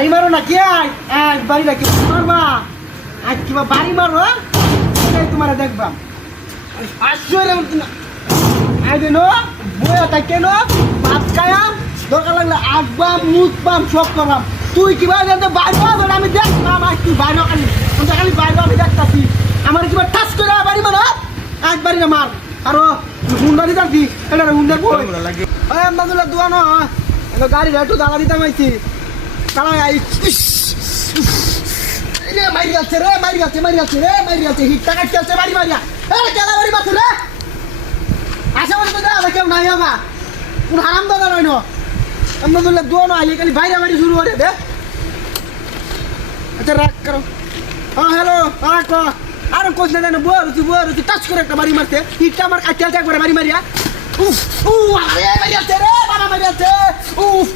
বাড়ি মারো নাকি বাড়ি নাকি মারবা আজ কিবা বাড়ি মারো তোমার দেখবাম বইয়া থাকে ভাত খায়াম দরকার লাগলে আসবাম মুখবাম সব করবাম তুই কিবা বাইরে আমি দেখবাম আজ তুই বাইরে খালি বাইরে আমি দেখতাছি আমার কিবা টাচ করে বাড়ি মারো আজ বাড়ি না মার আরো হুন্ডারি যাচ্ছি এটা হুন্ডার বই আহমদুল্লাহ দোয়ানো গাড়ি একটু দাঁড়া দিতাম আইছি তারা মারি যাচ্ছে রে মারি যাচ্ছে হিটটা কাটতে যাচ্ছে বাড়ি মারিয়া কেনা বাড়ি মারছে রে আশা বলি তো দেখা কেউ নাই আমার কোন হারাম দাদা নয় না আহমদুল্লাহ দোয়ানো আইলে খালি বাইরে বাড়ি শুরু করে দে আচ্ছা রাখ করো হ্যাঁ হ্যালো আর কোচ না জানো বড় তুই টাচ করে একটা বাড়ি মারতে হিটটা আমার কাটতে যাচ্ছে একবারে বাড়ি মারিয়া উফ আরে মারি যাচ্ছে রে বাবা মারি যাচ্ছে উফ